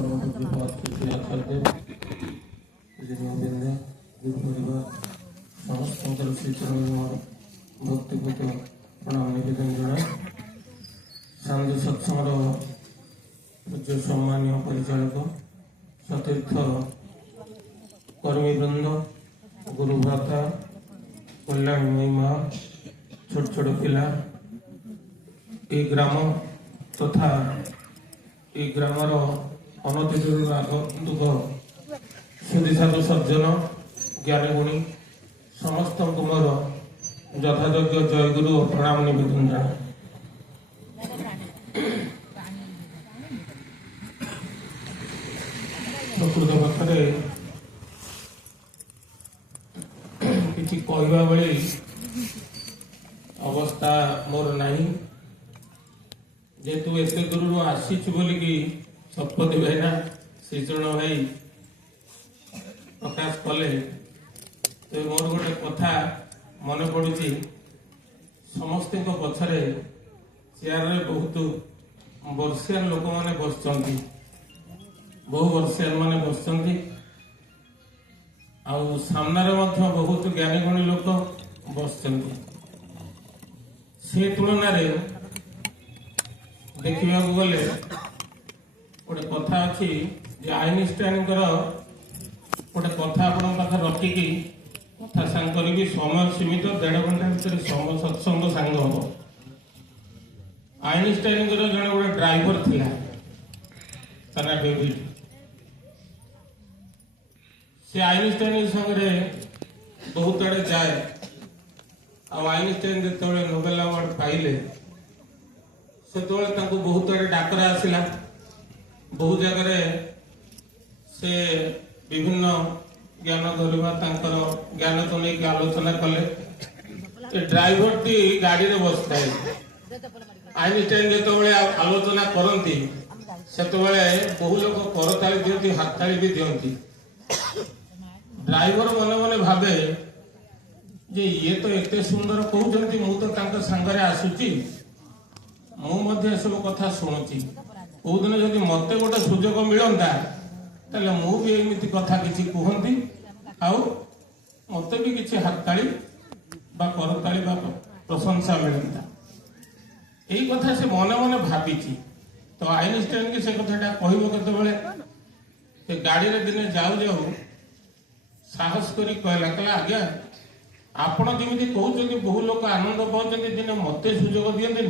ସମସ୍ତଙ୍କର ଶ୍ରୀଚରଣ ଭକ୍ତିପୂତ ପ୍ରଣାମ ନିବେଦନ ଜଣାଏ। ସାନ୍ଧ୍ୟ ସତ୍ସଙ୍ଗର ପୂଜ୍ୟ ସମ୍ମାନୀୟ ପରିଚାଳକ ସତୀର୍ଥ କର୍ମୀବୃନ୍ଦ, ଗୁରୁ ଭ୍ରାତା, କଲ୍ୟାଣମୟୀ ମା, ଛୋଟ ଛୋଟ ପିଲା, এই গ্রাম তথা এই গ্রামর ଅନତିଦୂରରୁ আগନ୍ତୁକ ସୁଧୀ ସାଧୁ ସଜ୍ଜନ ଜ୍ଞାନଗୁଣୀ ସମସ୍ତଙ୍କୁ ମୋର ଯଥାଯୋଗ୍ୟ ଜୟଗୁରୁ ଓ ପ୍ରଣାମ ନିବେଦନ ଜଣାଏ। ପ୍ରକୃତ କଥାରେ କିଛି କହିବା ଭଳି ଅବସ୍ଥା ମୋର ନାହିଁ। जेहेतु एत दूर आसीचु बोलिकी शपथ भाईना श्रीचरण भाई प्रकाश कले तो मोर गोटे कथा मन पड़ू समस्त पछरे चेयर बहुत वर्षियान लोक मैंने बस बहु वर्षियान मैंने बस सामने बहुत ज्ञानी गुणी लोक बस से तुलन देखा गले गोटे कथा अच्छी आइनस्टाइन गोटे कथा आप रखिकी कथा सांग करी समय सीमित 1.5 घंटा भर सत्संग सांग हम। आइनस्टाइन जन गोटे ड्राइवर थिला ताना डेविड से आइनस्टाइन संगे बहुत आड़े जाए। आइनस्टाइन जो नोबेल अवार्ड पाइले से बहुत आड़े डाकरा आसला बहु जगह से विभिन्न ज्ञान धरवा ज्ञान तो नहीं आलोचना कले। ड्राइवर टी गाड़ी में बसता है आइनस्टाइन जो आलोचना करती से बहु लोग करताली दिखती हाथताली भी दिखती। ड्राइवर मन मन भावे जे ये तो एत सुंदर कहते मुझे सांगरे आसूची मुझे सब कथा शुणुची कौ दिन जब मत गोटे सुजोग मिलता तेल मुझे कथा किसी कहती मत भी किसी हाथताली करताली प्रशंसा मिलता यही कथा से मन मन भावी। तो आइनस्टाइन की से कथा कहे गाड़ी में दिने जाऊ जाऊ साहस करी कहला आज्ञा आपण जमी कहते बहु लोग आनंद पाँच दिने मत सुजोग दिखते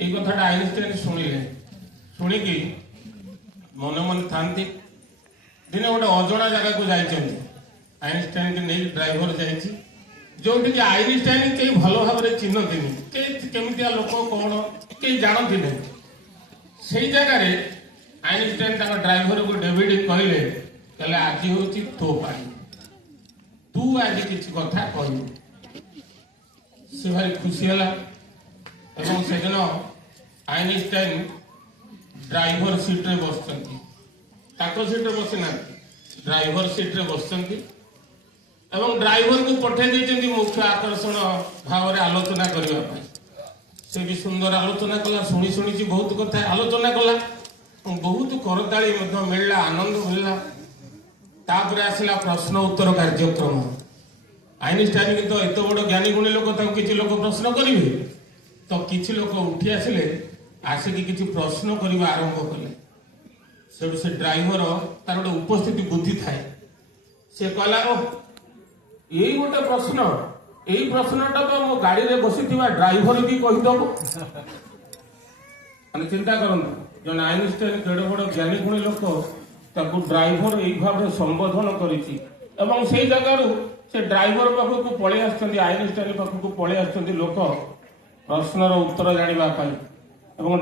ये कथा आइनस्टाइन शुणिले शुणिकी मन मन था दिने गोटे अजणा जगह को जाइए आइनस्टाइन के नहीं ड्राइवर जाइए जो आइनस्टाइन कई भल भाव में चिन्हती केमिया लोक कौन कई जानती नहीं से जगार आइनस्टाइन ड्राइवर को डेविड कहले आज हूँ तो पाई तू आज किसी कथा कह से भारी खुशी है। से दिन आइनस्टाइन ड्राइवर सीट रे बस सीट रे बस ना ड्राइवर सीट रे बस ड्राइवर को पठे मुख्य आकर्षण भाव में आलोचना करने से भी सुंदर आलोचना कला शुणी शुणी बहुत कथा आलोचना कला बहुत करताली मिलला आनंद मिलला। तापर आसला प्रश्न उत्तर कार्यक्रम आइनस्टाइन की तो एत बड़ ज्ञानी गुणी लोक किसी लोग प्रश्न करेंगे तो किसी लोग उठी आसिले आसिकी किसी प्रश्न करने आरंभ कले से ड्राइवर तार गोटे उपस्थिति बुद्धि थाए से कहला यही गोटे प्रश्न यही प्रश्नटा तो मो गाड़ी में बसी ड्राइवर भी कहीदेव चिंता करते जन आइनस्टाइन केड़े बड़ ज्ञानी गुणी लोक ड्राइवर यही भाव संबोधन कर जगार से ड्राइवर पाखक पलि आइनस्टाइन पाखक पलि लोक प्रश्नर उत्तर जानापी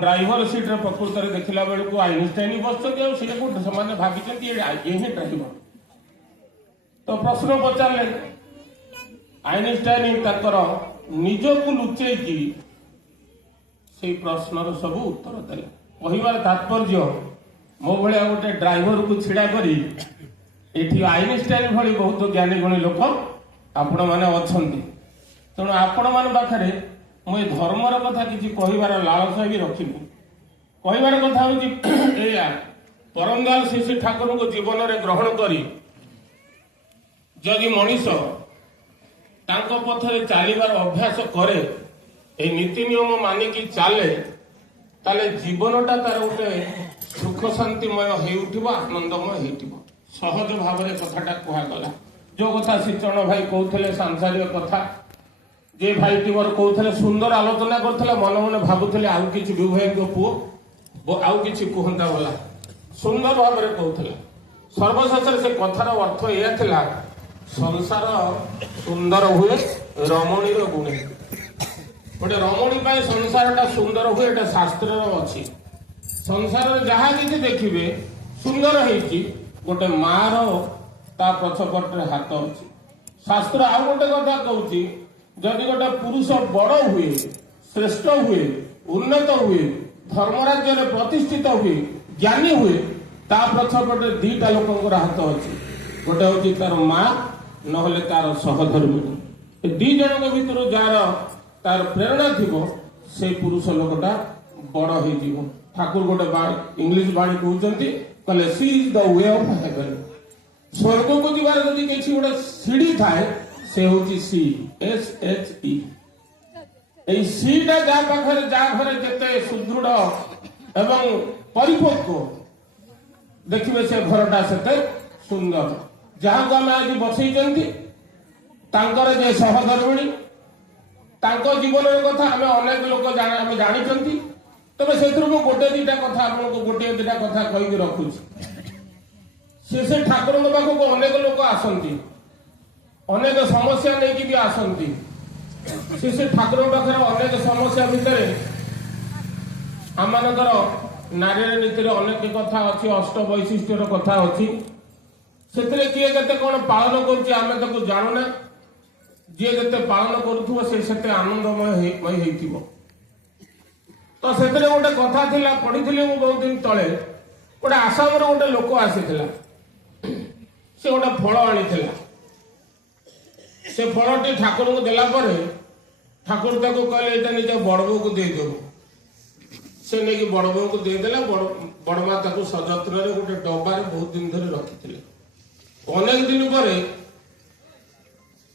ड्राइवर सीट रे प्रकृत देखला बेलू आइनस्टाइन बस भावी ये ड्राइवर तो प्रश्न पचारे आइनस्टाइन निजक लुचेकी से प्रश्नर सब उत्तर देले कहबार तात्पर्य मो भाया गोटे ड्राइवर को छिड़ा करी एठी आइनस्टाइन भली बहुत ज्ञानी गुणी लोक आपण मैंने अच्छा तेणु आपण मान पाखे मुझे धर्मर कथा किसी कहबार लालसा भी रखी कहबार कथा हूँ परमदयाल श्री श्री ठाकुर को जीवन में ग्रहण करी जदि मनीष तांको पथरे चलिबार अभ्यास करे ए नीति नियम मानिकी चले ताले जीवनटा तार गोटे सुख शांतिमय हो उठिबो आनंदमय हो सहज भाव में कथाटा कहगला जो कथा श्रीचरण भाई कहते सांसारिक कथा जे भाई टीवर कहते सुंदर आलोचना करते मन मन भावुले आउ कि विभय पुओ आउ कि कहता बोला सुंदर भाव में कहते सर्वशेष से कथार अर्थ यह संसार सुंदर हुए रमणी गुणे गोटे रमणी पाई संसार सुंदर हुए एटा शास्त्र अच्छी संसार जहाँ किसी देखिए सुंदर है गोटे मार ता पछपटे हाथ अच्छी शास्त्र आउ गोटे कथा कहूँ जदि गोटे पुरुष बड़ हुए श्रेष्ठ हुए उन्नत हुए धर्मराज्य में प्रतिष्ठित हुए ज्ञानी हुए ता पछपटे दीटा लोक हाथ अच्छी गोटे हूँ तार माँ नहले तार सहधर्मिणी दी जन भर जार तार प्रेरणा थी से पुरुष लोकटा बड़ हो ठाकुर गोटे इंग्लीश बाणी कहते कहले सी is the way of heaven स्वर्ग को जीवार जदि किसी गोटे सीढ़ी थाए से हूँ सी एस एच ई ए सीटा जा पाखे जा घरे जिते सुदृढ़ एवं परिपक्व देखिए से घरटा से सुंदर जहाँ को आम आज बसई जे सहधर्मिणी जीवन कथा आम अनेक लोक आम जानी तबे से गोटे दीटा कथा आपको गोटे दीटा कथा कहीकि रखुची से ठाकुर पाखक अनेक लोक आसती अनेक समस्या नहीं भी आसती से ठाकुर पाखे अनेक समस्या भितर आम नारी नीति अनेक कथा अच्छी अष्ट वैशिष्ट्यर कथा अच्छी से किए केते कौन पालन कर जानूना जी जिते पालन कर आनंदमय हो तो से गोटे कथा थिला पढ़ी बहुत दिन तले गोटे आसाम गोटे लोक आसी से गोटे फल आनी से फलटी ठाकुर को देला ठाकुर ताको कहले एटा निज बड़बो को दे दो से नहीं बड़बो को देदेला बड़मा ताको सजत्र गोटे डबारे बहुत दिन धरे रखी अनेक दिन पर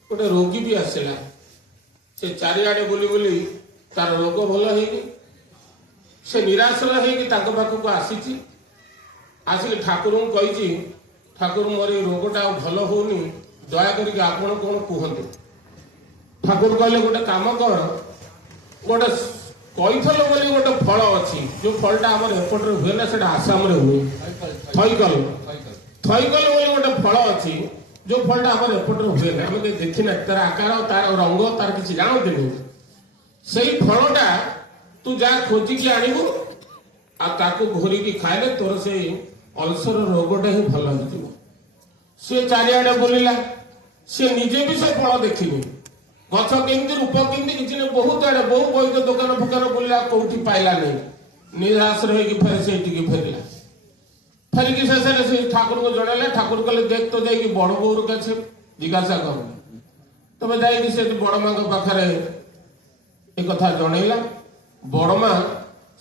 गोटे रोगी भी आसला से चारिआडे बुली बुली तार रोग भल हो से निराश पाखक आसी आसिक ठाकुर को कही ठाकुर मोर रोगटा भल होनी दया करके आपण कौन कहते ठाकुर कहले गोटे काम कर गोटे कैथल बोली गोटे फल अच्छी जो फलटा आम एपटे हुए ना से आसाम हुए थईकल थईकल बोली गोटे फल अच्छी जो फलटा आम एपटे हुए ना आम देखना तार आकार तार रंग तार किसी जानते से फलटा तू जा खोजिकी आणबू आको घोरिकी खाइले तोर से अल्सर रोगटा ही भल हो सी चारिआडे बुलिला सी निजे भी से फल देखनी गछ केमती रूप केमती किसी ने बहुत आड़े बहु वैद्य दुकान फुकान बुला कौटी पाइला नहीं निराश रही फेर से फेरला फेरिकी शेष से ठाकुर को जड़ेला ठाकुर कहले देख तो जाइए बड़ बौर का जिज्ञासा कर तब जा बड़ माँ पाखे एक कथा जनइला बड़मा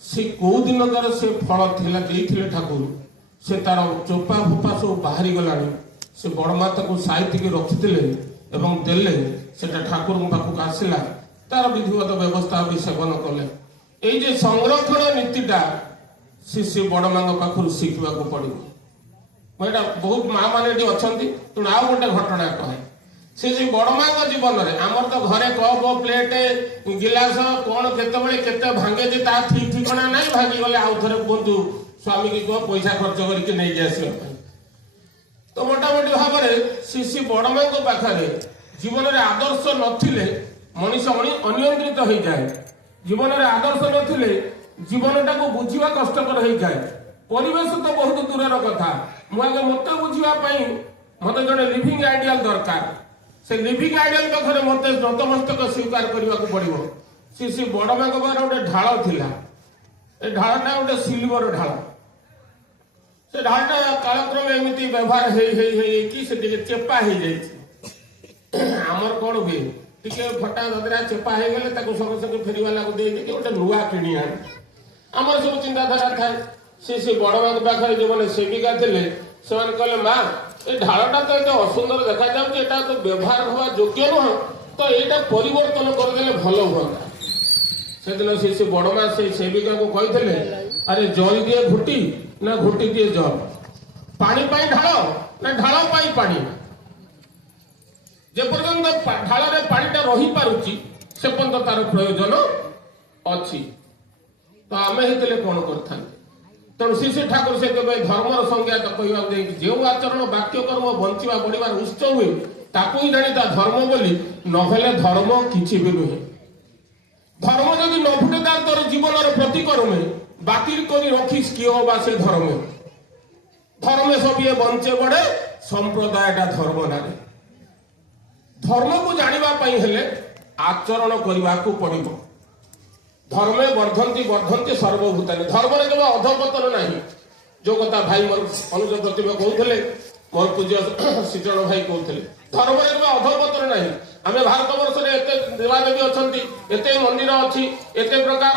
से कौ दिन से फल थी ठाकुर से तार चोपा फोपा सब बाहरी गला से बड़मा ताको साइतिक रखिते एवं देले से ठाकुर पाखक आसला तार विधिवत व्यवस्था भी सेवन कले ये संरक्षण नीतिटा से बड़मा पाखर शिखा पड़ो मुझे बहुत माँ मैंने अच्छा तेणु आउ गोटे घटना कहे से बड़मा जीवन में आमर तो घरे कप प्लेट गिलास कौन केते भांगे जे ता ठीक ठिकाना ना भांगी गले आउ थे कहतु स्वामी की कह पैसा खर्च करके नहीं जाए तो मोटामोटी भाव में सी बड़मा पाखे जीवन में आदर्श नथिले मनीष अनियंत्रित हो जाए जीवन में आदर्श नथिले जीवनटा को बुझा कष्टकर हो जाए परिवेश तो बहुत दूर कथा मुझे मत बुझापी मत जड़े लिविंग आइडियल दरकार से लिविंग आइडियल पाखे मत नतमस्तक स्वीकार करने को पड़ो सी बड़मा गोटे ढाल थिला ए ढालटा गोटे सिल्वर ढाल से ढालटा कालक्रम एमती व्यवहार से चेपा हो जामर कौन हुए टे फटा गदरा चेपा हो गले संगे संगे फेरीवाला को दे गोटे नुआ किणी आने आमर सब चिंताधारा थाए ସେ ବଡ ମାଙ୍କ ପାଖରେ ଯେଉଁମାନେ ସେବିକା ଥିଲେ ସେମାନେ କହିଲେ ମା ଏ ଢାଳଟା ତ ଏତେ ଅସୁନ୍ଦର ଦେଖାଯାଉଛି, ଏଇଟା ତ ବ୍ୟବହାର ହେବା ଯୋଗ୍ୟ ନୁହଁ, ତ ଏଇଟା ପରିବର୍ତ୍ତନ କରିଦେଲେ ଭଲ ହୁଅନ୍ତା। ସେଦିନ ସେ ବଡ ମା ସେ ସେବିକାକୁ କହିଥିଲେ ଆରେ ଜଳ ଦିଏ ଘୁଟି ନା ଘୁଟି ଦିଏ ଜଳ, ପାଣି ପାଇଁ ଢାଳ ନା ଢାଳ ପାଇଁ ପାଣି। ଯେପର୍ଯ୍ୟନ୍ତ ଢାଳରେ ପାଣିଟା ରହିପାରୁଛି ସେ ପର୍ଯ୍ୟନ୍ତ ତାର ପ୍ରୟୋଜନ ଅଛି। ତ ଆମେ ହେଇଥିଲେ କଣ କରିଥାନ୍ତେ? ତେଣୁ ଶ୍ରୀ ଠାକୁର ସେଥିପାଇଁ ଧର୍ମର ସଂଜ୍ଞାତ କହିବାକୁ ଯାଇକି ଯେଉଁ ଆଚରଣ ବାକ୍ୟ କର୍ମ ବଞ୍ଚିବା ବଢିବାର ଉତ୍ସ ହୁଏ ତାକୁ ହିଁ ଜାଣି ତା ଧର୍ମ ବୋଲି, ନହେଲେ ଧର୍ମ କିଛି ବି ନୁହେଁ। ଧର୍ମ ଯଦି ନ ଫୁଟେ ତାର ତୋର ଜୀବନର ପ୍ରତିକର୍ମେ ବାତିଲ କରି ରଖିস କିଏ ହବା ସେ ଧର୍ମ। ଧର୍ମে সবিয়ে বঞ্চে বড়ে সম্প্রদায়টা ধর্ম নারে। ধর্মକୁ ଜାଣିବା ପାଇଁ ହେଲେ ଆଚରଣ କରିବାକୁ ପଡିବ। ଧର୍ମେ ବର୍ଦ୍ଧନ୍ତି ବର୍ଦ୍ଧନ୍ତି ସର୍ବଭୂତାନି। ଧର୍ମରେ କେବେ ଅଧପତନ ନାହିଁ। ଯୋଉ କଥା ଭାଇ ମୋର ଅନୁଜ ପ୍ରତିଭା କହୁଥିଲେ, ମୋର ପୂଜ୍ୟ ଶ୍ରୀଚରଣ ଭାଇ କହୁଥିଲେ, ଧର୍ମରେ କେବେ ଅଧପତନ ନାହିଁ। ଆମେ ଭାରତ ବର୍ଷରେ ଏତେ ଦେବାଦେବୀ ଅଛନ୍ତି, ଏତେ ମନ୍ଦିର ଅଛି, ଏତେ ପ୍ରକାର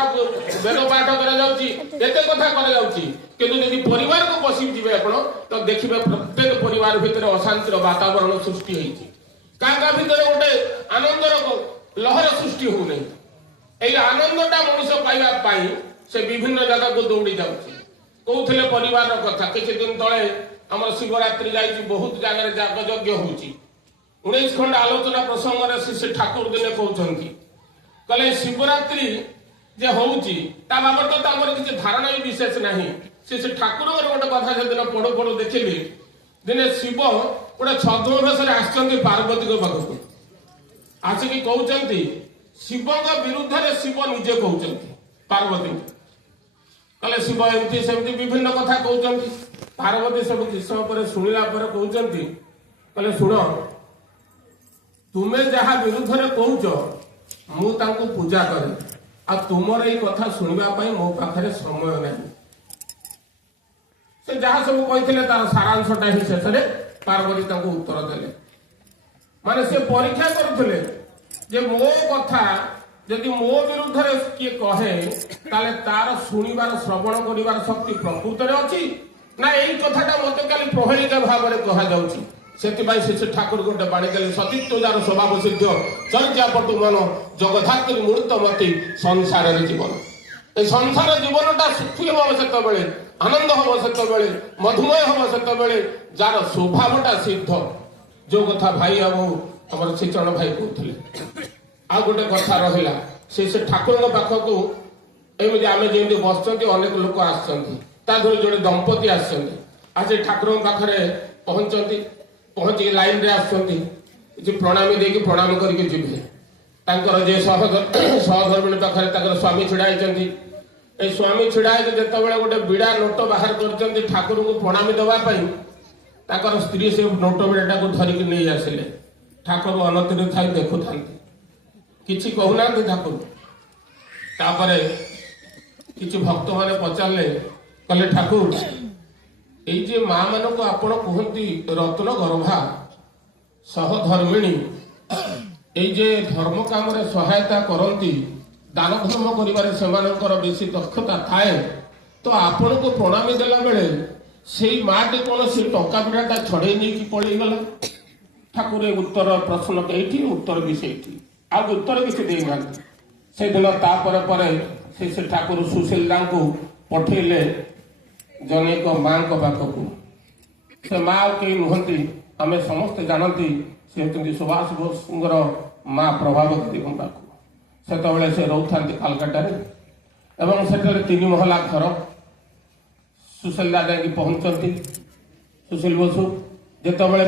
ବେଦ ପାଠ କରାଯାଉଛି, ଏତେ କଥା କରାଯାଉଛି, କିନ୍ତୁ ଯଦି ପରିବାରକୁ ପଶିଯିବେ ଆପଣ ତ ଦେଖିବେ ପ୍ରତ୍ୟେକ ପରିବାର ଭିତରେ ଅଶାନ୍ତିର ବାତାବରଣ ସୃଷ୍ଟି ହେଇଛି। କାହା ଭିତରେ ଗୋଟେ ଆନନ୍ଦର ଲହର ସୃଷ୍ଟି ହଉନାହିଁ। এই ଆନନ୍ଦଟା ମଣିଷ ପାଇବା ପାଇଁ ସେ ବିଭିନ୍ନ ଜାଗାକୁ ଦୌଡ଼ି ଯାଉଛି। କହୁଥିଲେ ପରିବାରର କଥା, କିଛି ଦିନ ତଳେ ଆମର ଶିବରାତ୍ରି ଯାଇଛି, ବହୁତ ଜାଗାରେ ଯାଗଯଜ୍ଞ ହଉଛି। 19 ଖଣ୍ଡ ଆଲୋଚନା ପ୍ରସଙ୍ଗରେ ଶ୍ରୀ ଠାକୁର ଦିନେ କହୁଛନ୍ତି, କହିଲେ ଶିବରାତ୍ରି ଯେ ହଉଛି ତା ବାବଦ ତ ଆମର କିଛି ଧାରଣା ବି ବିଶେଷ ନାହିଁ। ଶ୍ରୀ ଠାକୁରଙ୍କର ଗୋଟେ କଥା ସେଦିନ ପଢୁ ପଢୁ ଦେଖିଲି, ଦିନେ ଶିବ ଗୋଟେ ଛଦ୍ମ ବେଶରେ ଆସିଛନ୍ତି ପାର୍ବତୀଙ୍କ ପାଖକୁ। ଆସିକି କହୁଛନ୍ତି, ଶିବଙ୍କ ବିରୁଦ୍ଧରେ ଶିବ ନିଜେ କହୁଛନ୍ତି ପାର୍ବତୀଙ୍କୁ। କହିଲେ ଶିବ ଏମିତି ସେମିତି ବିଭିନ୍ନ କଥା କହୁଛନ୍ତି। ପାର୍ବତୀ ସବୁ କିଛି ସମୟ ପରେ ଶୁଣିଲା ପରେ କହୁଛନ୍ତି, କହିଲେ ଶୁଣ, ତୁମେ ଯାହା ବିରୁଦ୍ଧରେ କହୁଛ ମୁଁ ତାଙ୍କୁ ପୂଜା କରେ, ଆଉ ତୁମର ଏଇ କଥା ଶୁଣିବା ପାଇଁ ମୋ ପାଖରେ ସମୟ ନାହିଁ। ସେ ଯାହା ସବୁ କହିଥିଲେ ତାର ସାରାଂଶଟା ହିଁ ଶେଷରେ ପାର୍ବତୀ ତାଙ୍କୁ ଉତ୍ତର ଦେଲେ। ମାନେ ସେ ପରୀକ୍ଷା କରୁଥିଲେ ଯେ ମୋ କଥା ଯଦି ମୋ ବିରୁଦ୍ଧରେ କିଏ କହେ ତାହେଲେ ତାର ଶୁଣିବାର ଶ୍ରବଣ କରିବାର ଶକ୍ତି ପ୍ରକୃତରେ ଅଛି ନା ଏଇ କଥାଟା ମତେ କାଲି ପ୍ରହେଳିକା ଭାବରେ କୁହାଯାଉଛି। ସେଥିପାଇଁ ଶ୍ରୀ ଠାକୁର ଗୋଟେ ବାଣୀ ଦେଲେ, ସତୀତ୍ୱ ଯାର ସ୍ୱଭାବ ସିଦ୍ଧ ଚର୍ଯ୍ୟାପଟୁ ମନ ଜଗଧାତ୍ରୀ ମୂର୍ତ୍ତମତି ସଂସାରରେ ଜୀବନ। এই ସଂସାର ଜୀବନଟା ସୁଖୀ ହବ ସେତେବେଳେ, ଆନନ୍ଦ ହବ ସେତେବେଳେ, ମଧୁମୟ ହବ ସେତେବେଳେ ଯାର ସ୍ୱଭାବଟା ସିଦ୍ଧ। ଯୋଉ କଥା ଭାଇ ଆଉ ଆମର ଶ୍ରୀଚରଣ ଭାଇ କହୁଥିଲେ। ଆଉ ଗୋଟେ କଥା ରହିଲା, ସେ ଠାକୁରଙ୍କ ପାଖକୁ ଏମିତି ଆମେ ଯେମିତି ବସିଛନ୍ତି ଅନେକ ଲୋକ ଆସିଛନ୍ତି, ତା ଦେହରେ ଜଣେ ଦମ୍ପତି ଆସିଛନ୍ତି। ଆଜି ଠାକୁରଙ୍କ ପାଖରେ ପହଞ୍ଚନ୍ତି, ପହଞ୍ଚିକି ଲାଇନରେ ଆସୁଛନ୍ତି, କିଛି ପ୍ରଣାମୀ ଦେଇକି ପ୍ରଣାମ କରିକି ଯିବେ। ତାଙ୍କର ଯେ ସହଧର୍ମିଣୀ ପାଖରେ ତାଙ୍କର ସ୍ୱାମୀ ଛିଡା ହେଇଛନ୍ତି। এই ସ୍ୱାମୀ ଛିଡା ହେଇକି ଯେତେବେଳେ ଗୋଟେ ବିଡ଼ା ନୋଟ ବାହାର କରିଛନ୍ତି ଠାକୁରଙ୍କୁ ପ୍ରଣାମୀ ଦେବା ପାଇଁ, ତାଙ୍କର ସ୍ତ୍ରୀ ସେ ନୋଟ ବିଡ଼ାଟାକୁ ଧରିକି ନେଇ ଆସିଲେ। ଠାକୁର ଅନତିରେ ଥାଇ ଦେଖୁଥାନ୍ତି, କିଛି କହୁନାହାନ୍ତି ଠାକୁର। ତାପରେ କିଛି ଭକ୍ତମାନେ ପଚାରିଲେ, କହିଲେ ଠାକୁର ଏଇ ଯେ ମା ମାନଙ୍କୁ ଆପଣ କୁହନ୍ତି ରତ୍ନ ଗର୍ଭା ସହଧର୍ମିଣୀ, এই যে ধর্ম কামরে সহায়তা করନ୍ତି, দান ধর্ম করিবারে সেমানଙ୍କର বেশি দক্ষতা থাকে, তো ଆପଣଙ୍କୁ ପ୍ରଣାମୀ ଦେଲା ବେଳେ ସେଇ ମାଟି କୌଣସି ଟଙ୍କା ବିଡ଼ାଟା ଛଡେଇ ନେଇକି ପଳେଇଗଲା? ଠାକୁର ଉତ୍ତର ପ୍ରଶ୍ନ ଏଇଠି, ଉତ୍ତର ବି ସେଇଠି, ଆଉ ଉତ୍ତର କିଛି ଦେଇନାହାନ୍ତି। ସେଦିନ ତାପରେ ପରେ ସେ ଠାକୁର ସୁଶୀଲାଙ୍କୁ ପଠେଇଲେ ଜନୈକ ମାଙ୍କ ପାଖକୁ। ସେ ମା ଆଉ କେହି ନୁହନ୍ତି, ଆମେ ସମସ୍ତେ ଜାଣନ୍ତି ସେ ହେଉଛନ୍ତି ସୁଭାଷ ବୋଷଙ୍କର ମା ପ୍ରଭାବତୀଙ୍କ ପାଖକୁ। ସେତେବେଳେ ସେ ରହୁଥାନ୍ତି କାଲକାଟାରେ ଏବଂ ସେଠାରେ 3 ମହଲା ଘର। ସୁଶୀଲା ଯାଇକି ପହଞ୍ଚନ୍ତି। ସୁଶୀଲ ବସୁ ଯେତେବେଳେ